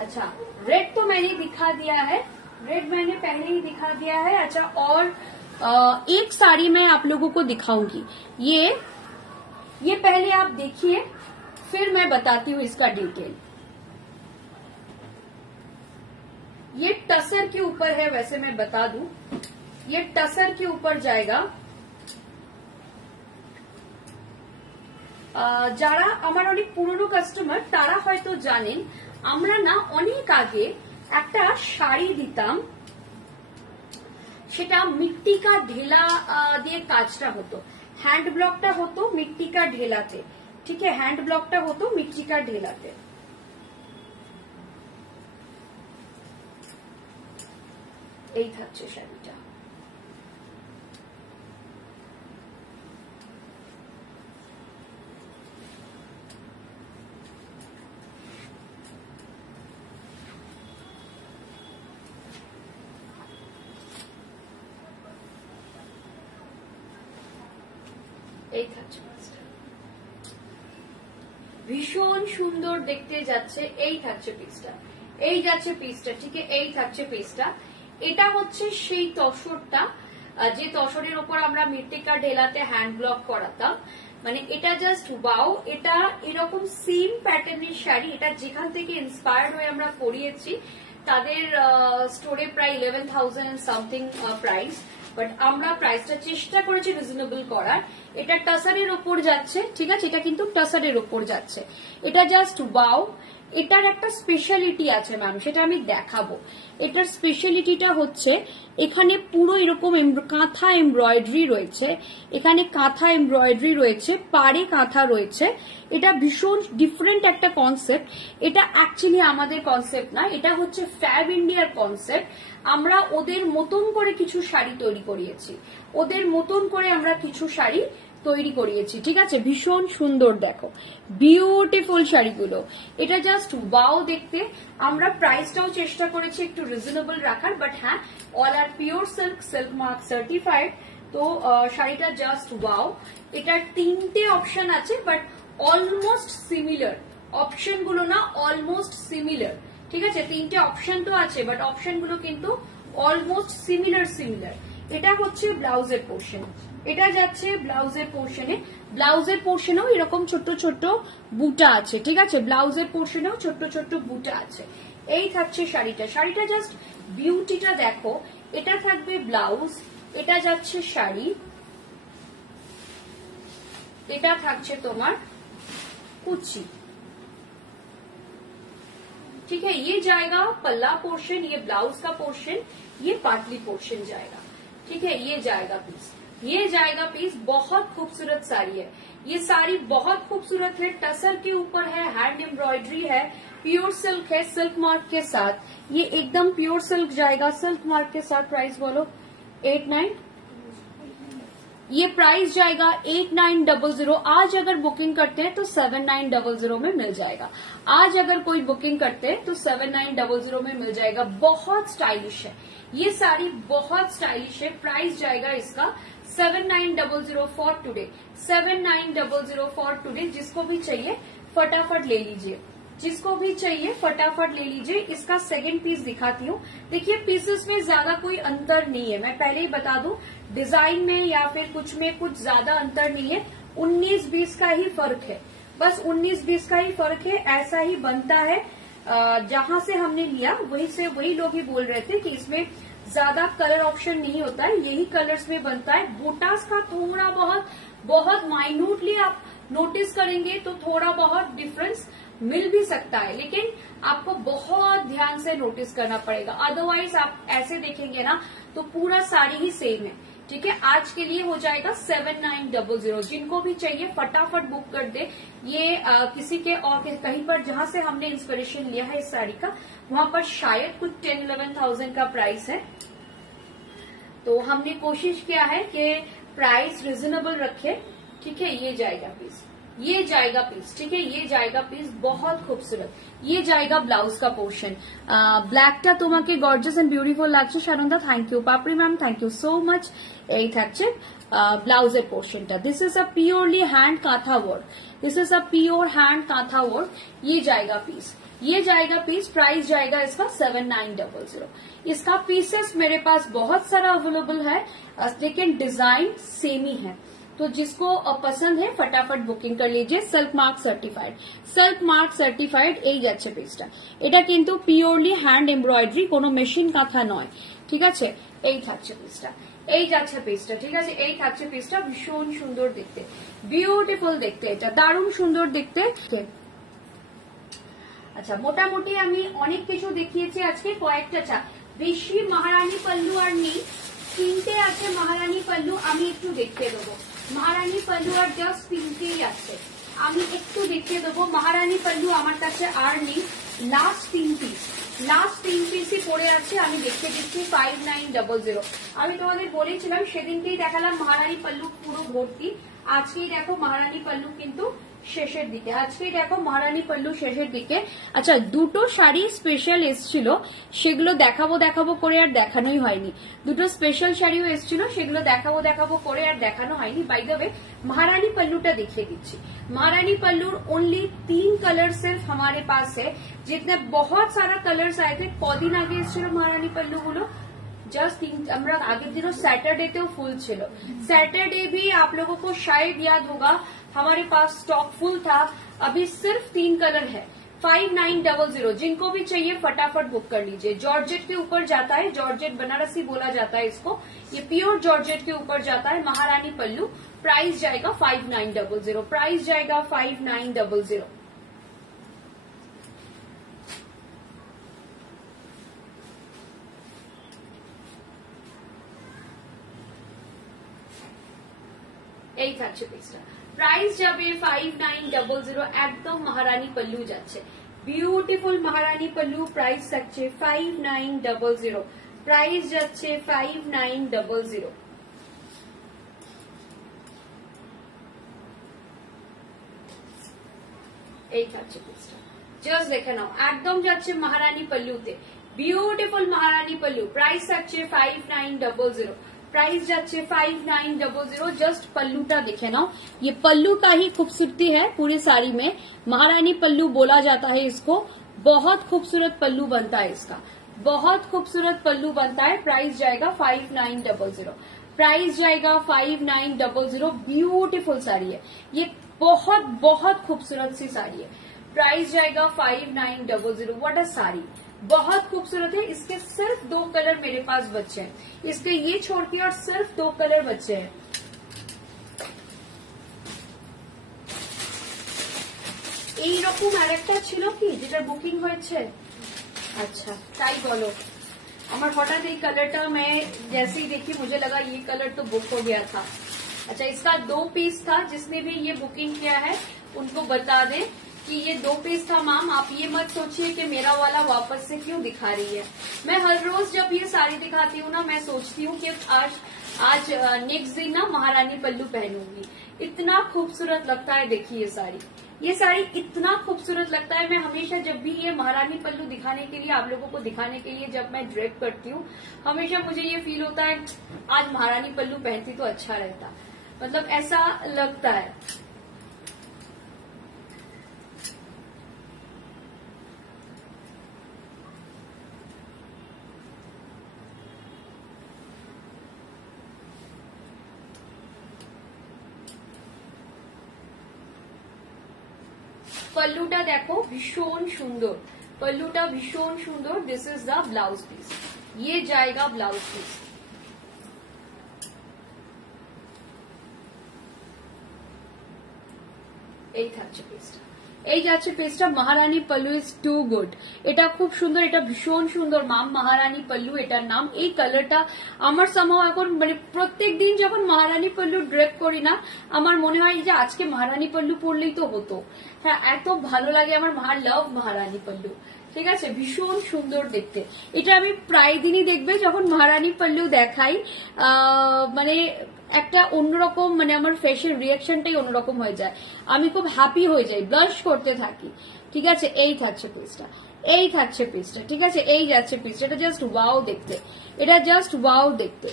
अच्छा, रेड तो मैंने दिखा दिया है, रेड मैंने पहले ही दिखा दिया है। अच्छा, और एक साड़ी मैं आप लोगों को दिखाऊंगी। ये पहले आप देखिए, फिर मैं बताती हूँ इसका डिटेल। ये टसर के ऊपर है, वैसे मैं बता दूं, ये टसर के ऊपर जाएगा। যারা আমার অনেক পুরনো কাস্টমার তারা হয়তো জানেন, আমরা না অনেক আগে একটা শাড়ি দিতাম, সেটা মিট্টিকা ঢেলা দিয়ে কাজটা হতো। হ্যান্ড ব্লকটা হতো মিট্টিকা ঢেলাতে, ঠিক আছে, হ্যান্ড ব্লকটা হতো মিট্টিকা ঢেলাতে। এই থাকছে শাড়িটা। এই থাকছে পিসটা, ভীষণ সুন্দর দেখতে যাচ্ছে। এই থাকছে পিসটা, এই যাচ্ছে পিসটা, ঠিক আছে, এই থাকছে পিসটা। এটা হচ্ছে সেই তসরটা, যে তসরের উপর আমরা মৃত্তিকা ঢেলাতে হ্যান্ড ব্লক করাতাম। মানে এটা জাস্ট ওয়াও। এটা এরকম সেম প্যাটার্নের শাড়ি, এটা যেখান থেকে ইন্সপায়ার্ড হয়ে আমরা করিয়েছি তাদের স্টোরে প্রায় 11,000 সামথিং প্রাইস, বাট আমরা প্রাইসটা চেষ্টা করেছি রিজনেবল করার। এটা টাসারের ওপর যাচ্ছে, ঠিক আছে, এটা কিন্তু টাসারের ওপর যাচ্ছে। এটা জাস্ট ওয়াও। এটার একটা স্পেশালিটি আছে ম্যাম, সেটা আমি দেখাবো। এটার স্পেশালিটিটা হচ্ছে এখানে পুরো এরকম কাঁথা এমব্রয়ডারি রয়েছে, এখানে কাঁথা এমব্রয়ডারি রয়েছে, পাড়ে কাঁথা রয়েছে। এটা ভীষণ ডিফারেন্ট একটা কনসেপ্ট। এটা অ্যাকচুয়ালি আমাদের কনসেপ্ট না, এটা হচ্ছে ফ্যাব ইন্ডিয়ার কনসেপ্ট। আমরা ওদের মতন করে কিছু শাড়ি তৈরি করিয়েছি, ওদের মতন করে আমরা কিছু শাড়ি তৈরি করিয়েছি, ঠিক আছে। ভীষণ সুন্দর, দেখো বিউটিফুল শাড়িগুলো। এটা জাস্ট ওয়াও দেখতে। আমরা প্রাইসটাও চেষ্টা করেছি একটু রিজনেবল রাখার, বাট হ্যাঁ, all are pure silk, silk mark certified. তো শাড়িটা জাস্ট ওয়াও। এটার তিনটে অপশন আছে, বাট অলমোস্ট সিমিলার। অপশন গুলো না অলমোস্ট সিমিলার, ঠিক আছে। তিনটে অপশন তো আছে, বাট অপশন গুলো কিন্তু অলমোস্ট সিমিলার। এটা হচ্ছে ব্লাউজের পোর্শন, এটা যাচ্ছে ব্লাউজের পোর্শনে। ব্লাউজের পোর্শনেও এরকম ছোট্ট ছোট্ট বুটা আছে, ঠিক আছে, ব্লাউজের পোর্শনেও ছোট্ট ছোট্ট বুটা আছে। এই থাকছে শাড়িটা। শাড়িটা জাস্ট বিউটিটা দেখো। এটা থাকবে ব্লাউজ, এটা যাচ্ছে শাড়ি, এটা থাকছে তোমার কুচি, ठीक है। ये जाएगा पल्ला पोर्शन, ये ब्लाउज का पोर्शन, ये पाटली पोर्शन जाएगा, ठीक है। ये जाएगा पीस, ये जाएगा पीस। बहुत खूबसूरत साड़ी है ये, साड़ी बहुत खूबसूरत है। टसर के ऊपर है, हैंड एम्ब्रॉयडरी है, प्योर सिल्क है, सिल्क मार्क के साथ। ये एकदम प्योर सिल्क जाएगा, सिल्क मार्क के साथ। प्राइस बोलो 89, ये प्राइस जाएगा 8900। आज अगर बुकिंग करते हैं तो 7900 में मिल जाएगा। आज अगर कोई बुकिंग करते हैं तो 7900 में मिल जाएगा। बहुत स्टाइलिश है ये साड़ी, बहुत स्टाइलिश है। प्राइस जाएगा इसका 7900 फॉर टुडे, 7900 फॉर टुडे। जिसको भी चाहिए फटाफट ले लीजिए, जिसको भी चाहिए फटाफट ले लीजिए। इसका सेकंड पीस दिखाती हूँ। देखिए पीसेस में ज्यादा कोई अंतर नहीं है, मैं पहले ही बता दूं। डिजाइन में या फिर कुछ में कुछ ज्यादा अंतर नहीं है, 19-20 का ही फर्क है, बस 19-20 का ही फर्क है। ऐसा ही बनता है, जहां से हमने लिया वही लोग ही बोल रहे थे कि इसमें ज्यादा कलर ऑप्शन नहीं होता है, यही कलर्स में बनता है। बूटास का थोड़ा बहुत माइन्यूटली आप नोटिस करेंगे तो थोड़ा बहुत डिफरेंस मिल भी सकता है, लेकिन आपको बहुत ध्यान से नोटिस करना पड़ेगा। अदरवाइज आप ऐसे देखेंगे ना तो पूरा साड़ी ही सेम है, ठीक है। आज के लिए हो जाएगा 7900। जिनको भी चाहिए फटाफट बुक कर दे। ये किसी के और कहीं पर जहां से हमने इंस्पिरेशन लिया है इस साड़ी का, वहां पर शायद कुछ 10-11,000 का प्राइस है। तो हमने कोशिश किया है कि प्राइस रिजनेबल रखे, ठीक है। ये जाएगा पीस, ये जाएगा पीस, ठीक है, ये जाएगा पीस। बहुत खूबसूरत। ये जाएगा ब्लाउज का पोर्शन। ব্ল্যাকটা তোমাকে গর্জিয়াস এন্ড বিউটিফুল লাগছে Sananda, thank you. Papri ma'am thank you so much. এই থাকছে ব্লাউজের পোর্শনটা। This is a purely hand kantha work, this is a pure hand kantha work. ये जाएगा पीस, ये जाएगा पीस, प्राइस जाएगा इसका 7900। इसका पीसेस मेरे पास बहुत सारा अवेलेबल है, लेकिन डिजाइन सेम ही है, तो जिसको पसंद है फटाफट बुकिंग कर लीजिए। सिल्क मार्क সার্টিফাইড এই যাচ্ছে পিসটা। এটা কিন্তু পিওরলি হ্যান্ড এমব্রয়ডারি, কোনো মেশিন কাঁথা নয়, ঠিক আছে। এই থাকছে পিসটা, এই যাচ্ছে পিসটা, ঠিক আছে। এই থাকছে পিসটা, ভীষণ সুন্দর দেখতে, বিউটিফুল দেখতে, এটা দারুণ সুন্দর দেখতে। আচ্ছা, মোটামুটি আমি অনেক কিছু দেখিয়েছি আজকে, কয়েকটা বেশি মহারানী পল্লু আর নেই, তিনটে আছে মহারানী পল্লু, আমি একটু দেখিয়ে দেবো। মহারানী পল্লু আর জাস্ট তিনটেই আছে, আমি একটু দেখিয়ে দেবো। মহারানী পল্লু আমার কাছে আর নেই, লাস্ট তিন পিসই পড়ে আছে, আমি দেখিয়ে দিচ্ছি 5900। আমি তোমাদের বলেছিলাম সেদিনকেই দেখালাম মহারানী পল্লু পুরো ভর্তি, আজকেই দেখো মহারানী পল্লু কিন্তু শেষের দিকে, আজকেই দেখো মহারানী পল্লু শেষের দিকে। আচ্ছা, দুটো শাড়ি স্পেশাল এসছিল, সেগুলো দেখাবো করে আর দেখানোই হয়নি। দুটো স্পেশাল শাড়িও এসছিল, সেগুলো দেখাবো করে আর দেখানো হয়নি। বাই দ্য ওয়ে, महारानी पल्लूटा देखिए दीजिए। महारानी पल्लूर ओनली 3 कलर सिर्फ हमारे पास है, जितने बहुत सारा कलर्स आए थे। कदिन आगे एसेछिलो महारानी पल्लू गुलो, जस्ट 3, আমরা আগের দিনও सैटरडेতেও ফুল ছিল। सैटरडे भी आप लोगों को शायद याद होगा, हमारे पास स्टॉक फुल था। अभी सिर्फ 3 कलर है। 5900, जिनको भी चाहिए फटाफट बुक कर लीजिए। जॉर्जेट के ऊपर जाता है, जॉर्जेट बनारसी बोला जाता है इसको, ये प्योर जॉर्जेट के ऊपर जाता है महारानी पल्लू। प्राइस जाएगा 5900, प्राइस जाएगा 5900। এই থাকছে পিসটা, প্রাইস যাবে 5900, একদম মহারানী পল্লু যাচ্ছে, বিউটিফুল মহারানী পল্লু। প্রাইস থাকছে 5900, প্রাইস যাচ্ছে 5900। এই থাকছে পিসটা, জাস্ট দেখে নাও, একদম যাচ্ছে মহারানী পল্লুতে, বিউটিফুল মহারানী পল্লু। প্রাইস থাকছে 5900, प्राइस जाच्छे 5900। जस्ट पल्लूटा देखे ना, ये पल्लू का ही खूबसूरती है पूरी साड़ी में। महारानी पल्लू बोला जाता है इसको, बहुत खूबसूरत पल्लू बनता है इसका, बहुत खूबसूरत पल्लू बनता है। प्राइस जाएगा 5900, प्राइस जाएगा 5900। ब्यूटीफुल साड़ी है ये, बहुत बहुत खूबसूरत सी साड़ी है। प्राइस जाएगा 5900। व्हाट अ साड़ी, बहुत खूबसूरत है। इसके सिर्फ 2 कलर मेरे पास बचे हैं, इसके ये छोड़ के और सिर्फ 2 कलर बचे हैं। এই রকম আরেকটা ছিল কি যেটা বুকিং হয়েছে? अच्छा, তাই বলো। আমার হঠাৎ এই कलरটা मैं जैसे ही देखी मुझे लगा ये कलर तो बुक हो गया था। अच्छा, इसका 2 पीस था, जिसने भी ये बुकिंग किया है उनको बता दें कि ये 2 पीस था। मैम आप ये मत सोचिए कि मेरा वाला वापस से क्यों दिखा रही है। मैं हर रोज जब ये साड़ी दिखाती हूँ ना, मैं सोचती हूँ कि आज नेक्स्ट दिन ना महारानी पल्लू पहनूंगी। इतना खूबसूरत लगता है, देखिए ये साड़ी इतना खूबसूरत लगता है। मैं हमेशा जब भी ये महारानी पल्लू दिखाने के लिए, आप लोगों को दिखाने के लिए जब मैं ड्रेप करती हूँ, हमेशा मुझे ये फील होता है आज महारानी पल्लू पहनती तो अच्छा रहता, मतलब ऐसा लगता है। पल्लूटा देखो भीषण सुंदर, पल्लूटा भीषण सुंदर। This is the blouse piece, ये जाएगा ब्लाउज पीस। এই থাকছে পিসটা, এই যাচ্ছে পিসটা। মহারানী পল্লু ইজ টু গুড, এটা খুব সুন্দর, এটা ভীষণ সুন্দর মাম। মহারানী পল্লু এটার নাম। এই কালারটা আমার সামহাও এখন মানে প্রত্যেক দিন যখন মহারানী পল্লু ড্রেপ করি না, আমার মনে হয় যে আজকে মহারানী পল্লু পরলেই তো হতো। হ্যাঁ, এত ভালো লাগে আমার, লাভ মহারানী পল্লু, ঠিক আছে, ভীষণ সুন্দর দেখতে। এটা আমি প্রায় দিনই দেখবে যখন মহারানী পল্লু দেখাই, মানে একটা অন্যরকম, মানে আমার ফেসের রিয়াকশনটাই অন্যরকম হয়ে যায়, আমি খুব হ্যাপি হয়ে যাই, ব্লাশ করতে থাকি, ঠিক আছে। এই থাকছে পিসটা, এই থাকছে পিসটা, ঠিক আছে। এই যাচ্ছে পিসটা, এটা জাস্ট ওয়াও দেখতে, এটা জাস্ট ওয়াও দেখতে।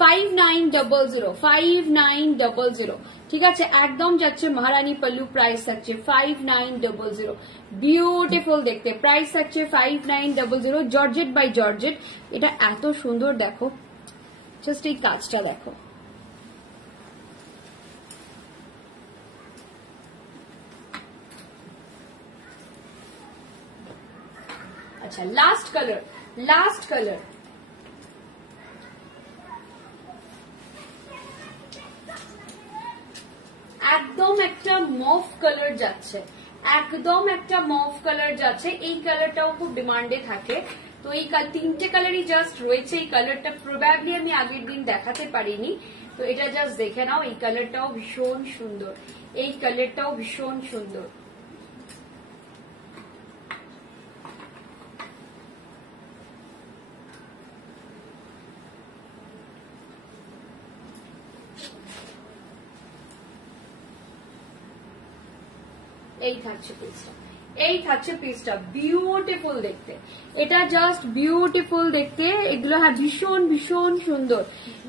5900, 5900, ঠিক আছে, একদম যাচ্ছে মহারানী পল্লু, প্রাইস থাকছে 5900। বিউটিফুল দেখতে, প্রাইস থাকছে 5900। জর্জেট বাই জর্জেট, এটা এত সুন্দর দেখো, জাস্ট এই কাজটা দেখো। আচ্ছা, লাস্ট কালার, লাস্ট কালার, একদম একটা মফ কালার যাচ্ছে, একদম একটা মফ কালার যাচ্ছে। এই কালারটাও খুব ডিমান্ডে থাকে, তো এই তিনটে কালারই জাস্ট রয়েছে। এই কালারটা প্রবাবলি আমি আগের দিন দেখাতে পারিনি, তো এটা জাস্ট দেখে নাও। এই কালারটাও ভীষণ সুন্দর, এই কালারটাও ভীষণ সুন্দর। এই থাকছে পিসটা, এই থাকছে পিসটা, বিউটিফুল দেখতে, এটা জাস্ট বিউটিফুল দেখতে। এগুলো হ্যাঁ ভীষণ ভীষণ সুন্দর,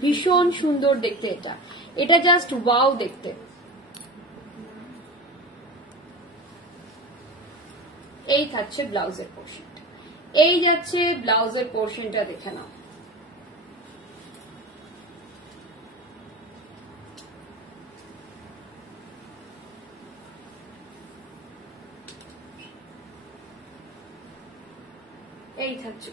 ভীষণ সুন্দর দেখতে। এটা এটা জাস্ট ওয়াও দেখতে। এই থাকছে ব্লাউজের পোর্শনটা, এই যাচ্ছে ব্লাউজের পোর্শনটা, দেখে নাও। এই থাকছে,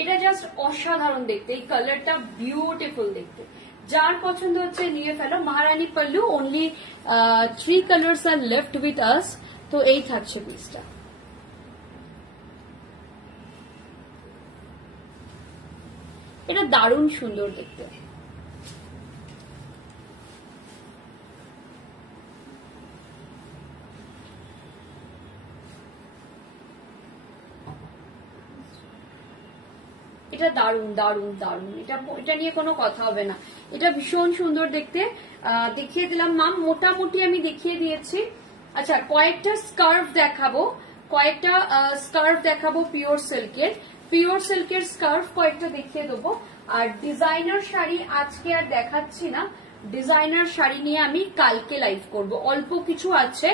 এটা জাস্ট অসাধারণ দেখতে, এই কালারটা বিউটিফুল দেখতে। যার পছন্দ হচ্ছে নিয়ে ফেলো। Maharani pallu, only 3 colours are left with us. তো এই থাকছে পিসটা, এটা দারুণ সুন্দর দেখতে। এটা দারুণ দারুণ দারুণ, এটা নিয়ে কোনো কথা হবে না, এটা ভীষণ সুন্দর দেখতে। দেখিয়ে দিলাম মাম, মোটামুটি আমি দেখিয়ে দিয়েছি। আচ্ছা, কয়েকটা স্কার্ফ দেখাবো, কয়েকটা স্কার্ফ দেখাবো পিওর সিল্কের, পিওর সিল্কের স্কার্ফ কয়েকটা দেখিয়ে দেবো। আর ডিজাইনার শাড়ি আজকে আর দেখাচ্ছি না, ডিজাইনার শাড়ি নিয়ে আমি কালকে লাইভ করব। অল্প কিছু আছে,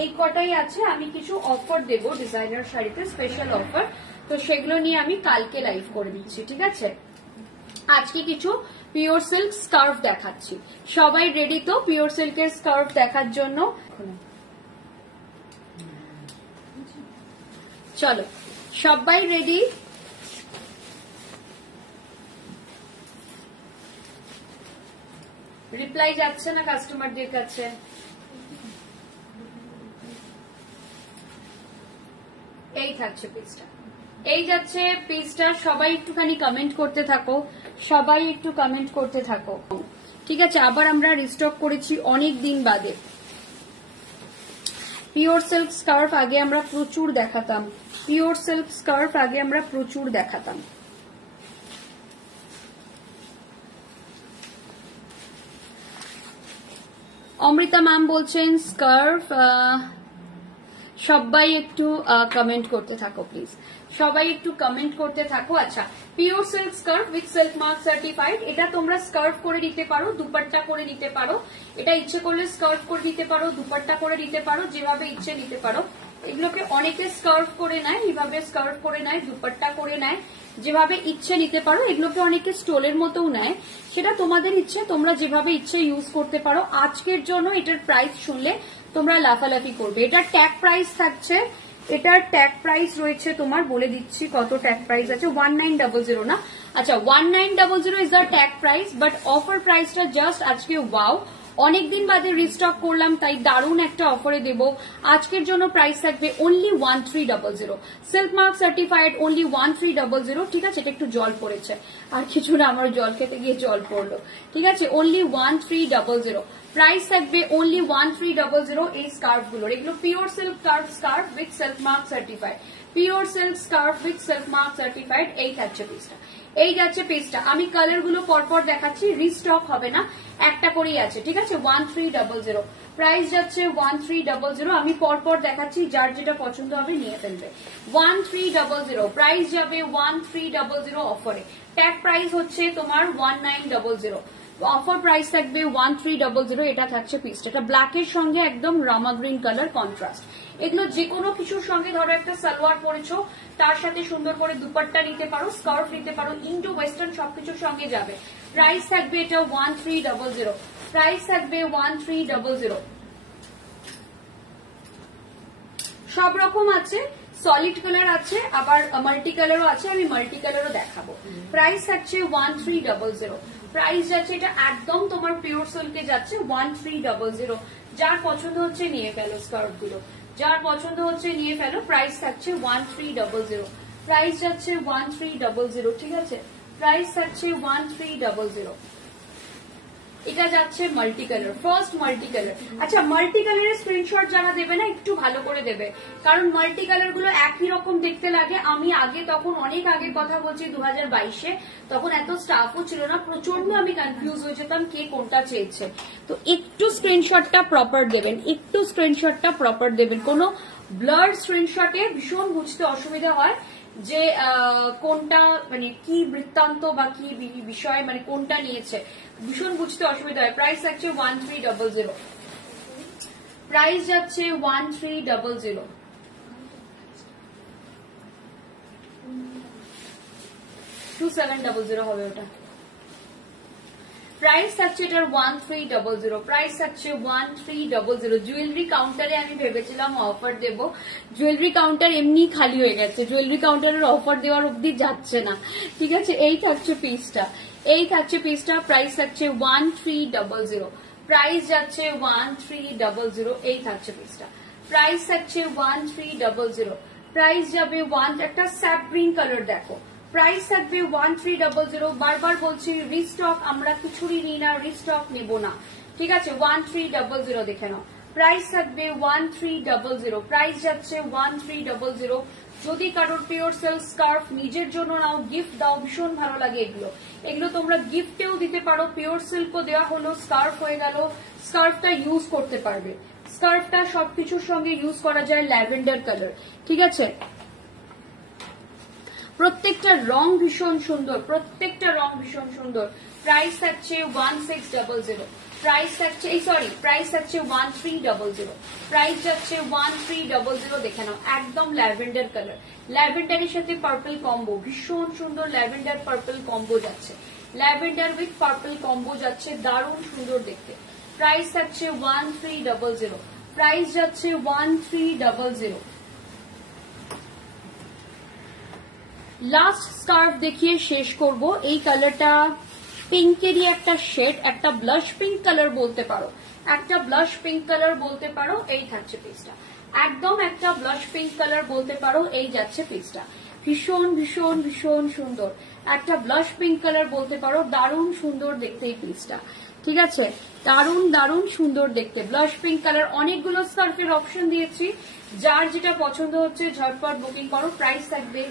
এই কটাই আছে, আমি কিছু অফার দেব ডিজাইনার শাড়িতে, স্পেশাল অফার, তো সেগুলো নিয়ে আমি কালকে লাইভ করে দিচ্ছি, ঠিক আছে। আজকে কিছু পিওর সিল্ক স্কার্ফ দেখাচ্ছি। সবাই রেডি তো পিওর সিল্কের স্কার্ফ দেখার জন্য? চলো সবাই রেডি। রিপ্লাই যাচ্ছে না কাস্টমারদের কাছে। এই থাকছে পিসটা, এই যাচ্ছে পিসটা। সবাই একটুখানি কমেন্ট করতে থাকো, সবাই একটু কমেন্ট করতে থাকো, ঠিক আছে। আবার আমরা রিস্টক করেছি অনেক দিন বাদে। পিওর সিল্ক স্কার্ফ আগে আমরা প্রচুর দেখাতাম, পিওর সিল্ক স্কার্ফ আগে আমরা প্রচুর দেখাতাম। অমৃতা ম্যাম বলছেন স্কার্ফ, সবাই একটু কমেন্ট করতে থাকো প্লিজ, সবাই একটু কমেন্ট করতে থাকো। আচ্ছা, pure silk scarf with silk mark certified, এটা তোমরা স্কার্ফ করে নিতে পারো, দুপাট্টা করে নিতে পারো। এটা ইচ্ছে করলে স্কার্ফ করে নিতে পারো, দুপাট্টা করে নিতে পারো, যেভাবে ইচ্ছে নিতে পারো। এগুলোকে অনেকে স্কার্ফ করে নেয়, এইভাবে স্কার্ফ করে নেয়, দুপাট্টা করে নেয়, যেভাবে ইচ্ছে নিতে পারো। এগুলোকে অনেকে স্টোলের মতোও নেয়, সেটা তোমাদের ইচ্ছে, তোমরা যেভাবে ইচ্ছে ইউজ করতে পারো। আজকের জন্য এটার প্রাইস শুনলে তোমরা লাফালাফি করবে। এটার ট্যাগ প্রাইস থাকছে, এটার ট্যাগ প্রাইস রয়েছে তোমার, বলে দিচ্ছি কত ট্যাগ প্রাইস আছে, 1900 না। আচ্ছা, 1900 is the tag price, but offer প্রাইসটা জাস্ট আজকে ওয়াও, অনেকদিন বাদে রিস্টক করলাম, তাই দারুণ একটা অফারে দেব। আজকের জন্য প্রাইস থাকবে only 1300, silk mark certified, only 1300, ঠিক আছে। এটা একটু জল পড়েছে, আর কিছু না, আমার জল খেতে গিয়ে জল পড়লো, ঠিক আছে। অনলি 1300, প্রাইস থাকবে অনলি 1300 এই স্কার্ফ গুলোর। এগুলো pure silk scarf with silk mark certified, pure silk scarf with silk mark certified. এই থাকছে পিসটা, এই যাচ্ছে পিসটা। আমি কালার গুলো পরপর দেখাচ্ছি, রিস্টক হবে না, একটা করেই আছে, ঠিক আছে। 1300, প্রাইস যাচ্ছে 1300। আমি পরপর দেখাচ্ছি, যার যেটা পছন্দ হবে নিয়ে ফেলবে। 1300, প্রাইস যাবে 1300 অফারে। ট্যাগ প্রাইস হচ্ছে তোমার 1900, অফার প্রাইস থাকবে 1300। এটা থাকছে পিসটা, এটা ব্ল্যাকের সঙ্গে একদম রামা গ্রিন কালার কন্ট্রাস্ট। এগুলো যে কোনো কিছুর সঙ্গে, ধরো একটা সালোয়ার পরেছো, তার সাথে সুন্দর করে দুপাট্টা নিতে পারো, স্কার্ফ নিতে পারো, ইন্ডো ওয়েস্টার্ন সবকিছুর সঙ্গে যাবে। প্রাইস থাকবে এটা 1300, প্রাইস থাকবে 1300। সব রকম আছে, সলিড কালার আছে, আবার মাল্টি কালারও আছে, আমি মাল্টি কালারও দেখাবো। প্রাইস থাকছে 1300, প্রাইস যাচ্ছে এটা একদম তোমার পিওর সিল্কে যাচ্ছে 1300। যার পছন্দ হচ্ছে নিয়ে ফেলো স্কার্ফ গুলো, যার পছন্দ হচ্ছে নিয়ে ফেলো। প্রাইস থাকছে 1300, প্রাইস যাচ্ছে 1300, ঠিক আছে, প্রাইস থাকছে 1300। এটা যাচ্ছে multi colour, first multi colour. আচ্ছা, মাল্টি কালারের স্ক্রিনশট যারা দেবে না একটু ভালো করে দেবে, কারণ মাল্টি কালার গুলো একই রকম দেখতে লাগে। আমি আগে, তখন অনেক আগের কথা বলছি 2022-এ, তখন এত স্টাফও ছিল না, প্রচন্ড আমি কনফিউজ হয়ে যেতাম কে কোনটা চেয়েছে। তো একটু স্ক্রিনশটটা প্রপার দেবেন, একটু স্ক্রিনশটটা প্রপার দেবেন। কোনো ব্লার স্ক্রিনশটে ভীষণ বুঝতে অসুবিধা হয় যে কোনটা মানে কি বৃত্তান্ত বা কি বিষয়, মানে কোনটা নিয়েছে, ভীষণ বুঝতে অসুবিধা হয়। প্রাইস যাচ্ছে 1300, প্রাইস যাচ্ছে 1300। 2700 হবে ওটা। প্রাইস থাকছে এটার 1300, প্রাইস থাকছে 1300। জুয়েলারি কাউন্টারে আমি ভেবেছিলাম অফার দেব, জুয়েলারি কাউন্টার এমনি খালি হয়ে গেছে, জুয়েলারি কাউন্টারের অফার দেওয়ার অব্দি যাচ্ছে না, ঠিক আছে। এই থাকছে পিসটা, এই থাকছে পিসটা, প্রাইস থাকছে 1300, প্রাইস যাচ্ছে 1300। এই থাকছে পিসটা, প্রাইস থাকছে 1300, প্রাইস যাবে একটা স্যাপ গ্রিন কালার দেখো, প্রাইস থাকবে 1300। বারবার বলছি রিস্টক আমরা কিছুরই নিই না, রিস্টক নেব না, ঠিক আছে। 1300 দেখে নাও, প্রাইস থাকবে 1300, প্রাইস যাচ্ছে 1300। যদি কারোর পিওর সিল্ক স্কার্ফ নিজের জন্য নাও, গিফট দাও, ভীষণ ভালো লাগে এগুলো। এগুলো তোমরা গিফটেও দিতে পারো, পিওর সিল্কও দেওয়া হলো, স্কার্ফ হয়ে গেল, স্কার্ফটা ইউজ করতে পারবে, স্কার্ফটা সবকিছুর সঙ্গে ইউজ করা যায়। ল্যাভেন্ডার কালার, ঠিক আছে। প্রত্যেকটা রং ভীষণ সুন্দর, প্রত্যেকটা রং ভীষণ সুন্দর। প্রাইস থাকছে 1600, প্রাইস থাকছে প্রাইস থাকছে 1300, প্রাইস যাচ্ছে 1300। দেখে নাও একদম ল্যাভেন্ডার কালার, ল্যাভেন্ডারের সাথে পার্পল কম্বো, ভীষণ সুন্দর ল্যাভেন্ডার পার্পল কম্বো যাচ্ছে, ল্যাভেন্ডার উইথ পার্পল কম্বো যাচ্ছে, দারুণ সুন্দর দেখতে। প্রাইস থাকছে 1300, প্রাইস যাচ্ছে 1300। লাস্ট স্কার্ফ দেখিয়ে শেষ করব। এই কালারটা পিঙ্কেরই একটা শেড, একটা ব্লাশ পিঙ্ক কালার বলতে পারো, একটা ব্লাশ পিঙ্ক কালার বলতে পারো। এই থাকছে পিসটা, একদম একটা ব্লাশ পিঙ্ক কালার বলতে পারো। এই যাচ্ছে পিসটা, ভীষণ ভীষণ ভীষণ সুন্দর, একটা ব্লাশ পিঙ্ক কালার বলতে পারো, দারুণ সুন্দর দেখতে এই পিসটা, ঠিক আছে, দারুণ দারুণ সুন্দর দেখতে। ব্লাশ পিঙ্ক কালার, অনেকগুলো স্কার্ফের অপশন দিয়েছি, যার যেটা পছন্দ হচ্ছে ঝটপট বুকিং করো। প্রাইস থাকবে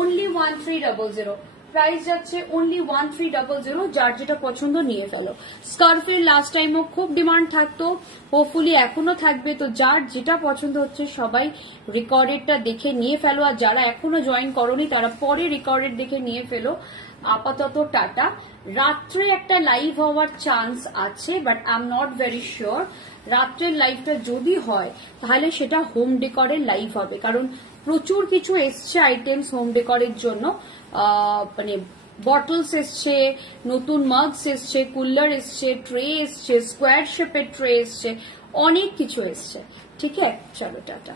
only 1300, প্রাইস যাচ্ছে only 1300। যার যেটা পছন্দ নিয়ে ফেলো। স্কার্ফের লাস্ট টাইমও খুব ডিমান্ড থাকতো, হোপফুলি এখনো থাকবে। তো যার যেটা পছন্দ হচ্ছে সবাই রেকর্ডেডটা দেখে নিয়ে ফেলো, আর যারা এখনো জয়েন করোনি তারা পরে রেকর্ডেড দেখে নিয়ে ফেলো। আপাতত টাটা। রাত্রে একটা লাইভ হওয়ার চান্স আছে, but I am not very sure. রাত্রের লাইভটা যদি হয় তাহলে সেটা হোম ডেকরের লাইভ হবে, কারণ প্রচুর কিছু এসছে আইটেমস হোম ডেকরের জন্য। মানে বটলস এসছে, নতুন মাগস এসছে, কুলার এসছে, ট্রে এসছে, স্কোয়ার শেপের ট্রে এসছে, অনেক কিছু এসছে। ঠিক আছে, চলো টাটা।